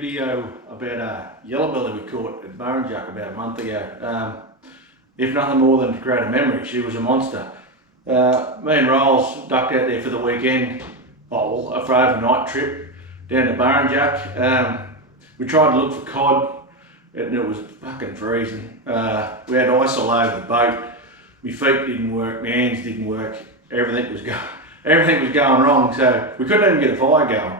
Video about a YellowBelly we caught at Burrinjuck about a month ago. If nothing more than to create a memory, she was a monster. Me and Rolls ducked out there for the weekend, for overnight trip down to Burrinjuck. We tried to look for cod and it was fucking freezing. We had ice all over the boat. My feet didn't work, my hands didn't work, everything was going wrong, so we couldn't even get a fire going.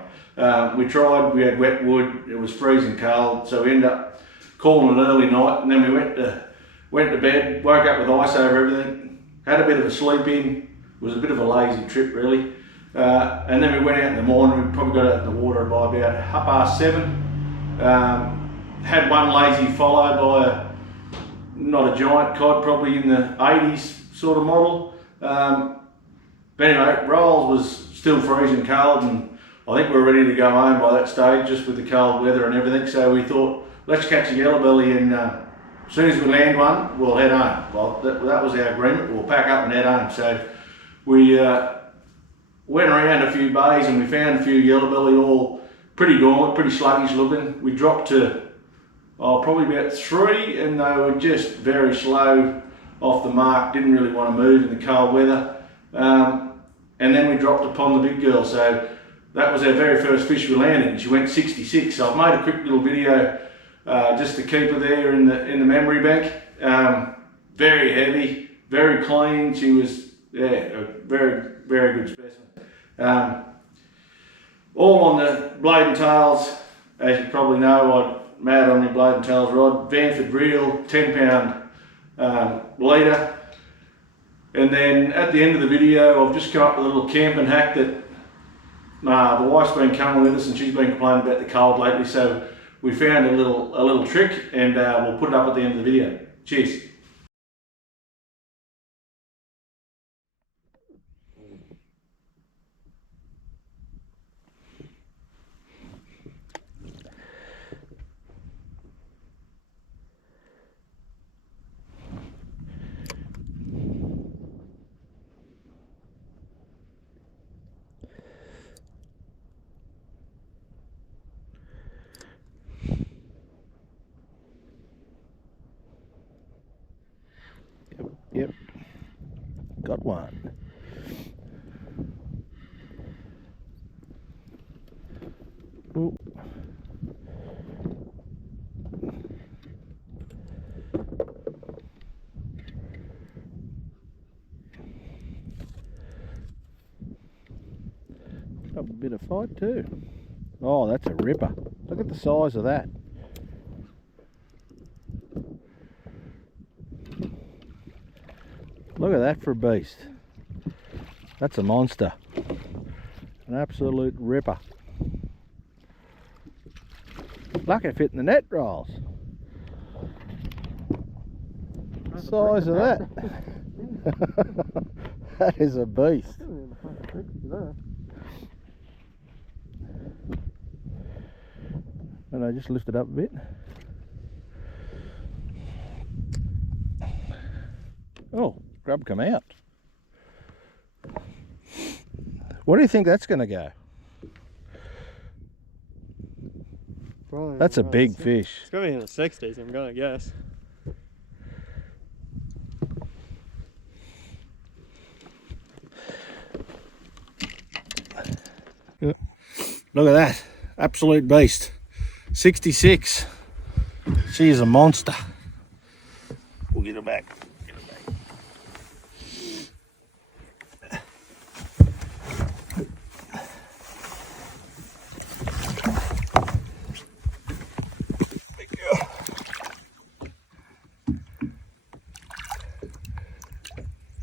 We tried, we had wet wood, it was freezing cold, so we ended up calling an early night, and then we went to bed, woke up with ice over everything, had a bit of a sleep in. It was a bit of a lazy trip really, and then we went out in the morning. We probably got out in the water by about 7:30. Had one lazy follow by not a giant cod, probably in the 80s sort of model. But anyway, Rolls was still freezing cold, and I think we were ready to go home by that stage, just with the cold weather and everything. So we thought, let's catch a YellowBelly, and as soon as we land one, we'll head home. Well, that was our agreement. We'll pack up and head home. So we went around a few bays and we found a few YellowBelly, all pretty dormant, pretty sluggish looking. We dropped to probably about 3, and they were just very slow off the mark, didn't really want to move in the cold weather. And then we dropped upon the big girl. So that was our very first fish we landed, and she went 66. So I've made a quick little video just to keep her there in the memory bank. Very heavy, very clean. She was a very, very good specimen. All on the blade and tails, as you probably know. I'm mad on your blade and tails rod. Vanford reel, 10-pound leader. And then at the end of the video, I've just come up with a little camping hack that the wife's been coming with us, and she's been complaining about the cold lately. So we found a little trick, and we'll put it up at the end of the video. Cheers. Yep, got one. Ooh. Got a bit of fight too. Oh, that's a ripper. Look at the size of that. Look at that for a beast. That's a monster. An absolute ripper. Lucky it fit in the net, Rolls. The size of that. That is a beast. And I just lift it up a bit. Oh, grub come out. What do you think that's going to go? Probably that's a big fish. It's going to be in the 60s, I'm going to guess. Look at that. Absolute beast. 66. She is a monster. We'll get her back.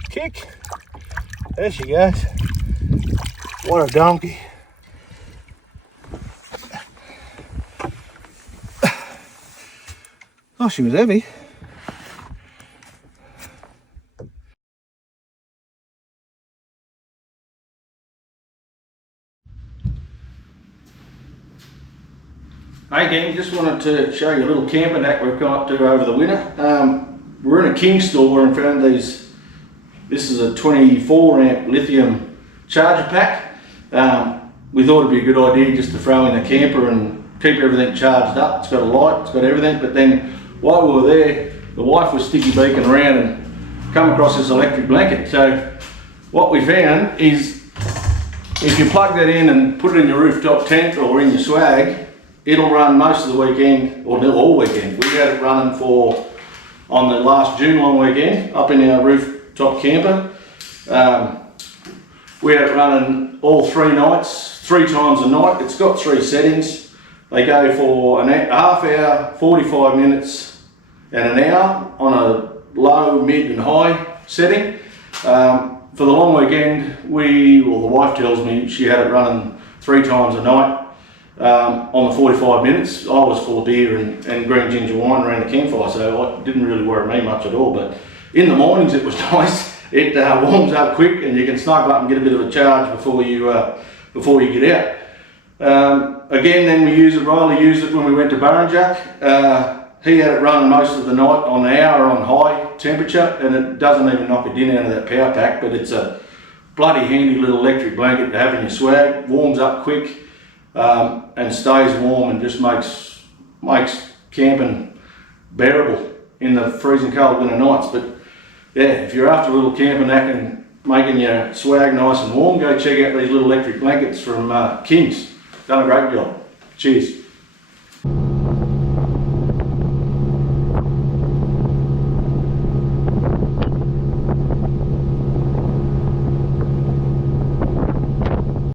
Kick. There she goes. What a donkey. Oh, she was heavy. Hey gang, just wanted to show you a little camping hack we've come up to over the winter. We're in a King store and found these. This is a 24 amp lithium charger pack. We thought it'd be a good idea just to throw in a camper and keep everything charged up. It's got a light, it's got everything. But then while we were there, the wife was sticky beaking around and come across this electric blanket. So what we found is if you plug that in and put it in your rooftop tent or in your swag, it'll run most of the weekend, or all weekend. We had it running on the last June long weekend up in our rooftop camper. We had it running all 3 nights, 3 times a night. It's got 3 settings. They go for a half hour, 45 minutes and an hour on a low, mid and high setting. For the long weekend, the wife tells me she had it running 3 times a night on the 45 minutes. I was full of beer and green ginger wine around the campfire, so it didn't really worry me much at all. But in the mornings it was nice. It warms up quick and you can snuggle up and get a bit of a charge before you get out. Again, then Riley used it when we went to Burrinjuck. He had it running most of the night on an hour on high temperature, and it doesn't even knock a din out of that power pack, but it's a bloody handy little electric blanket to have in your swag. Warms up quick and stays warm and just makes camping bearable in the freezing cold winter nights. But yeah, if you're after a little camping and making your swag nice and warm, go check out these little electric blankets from King's. Done a great job. Cheers.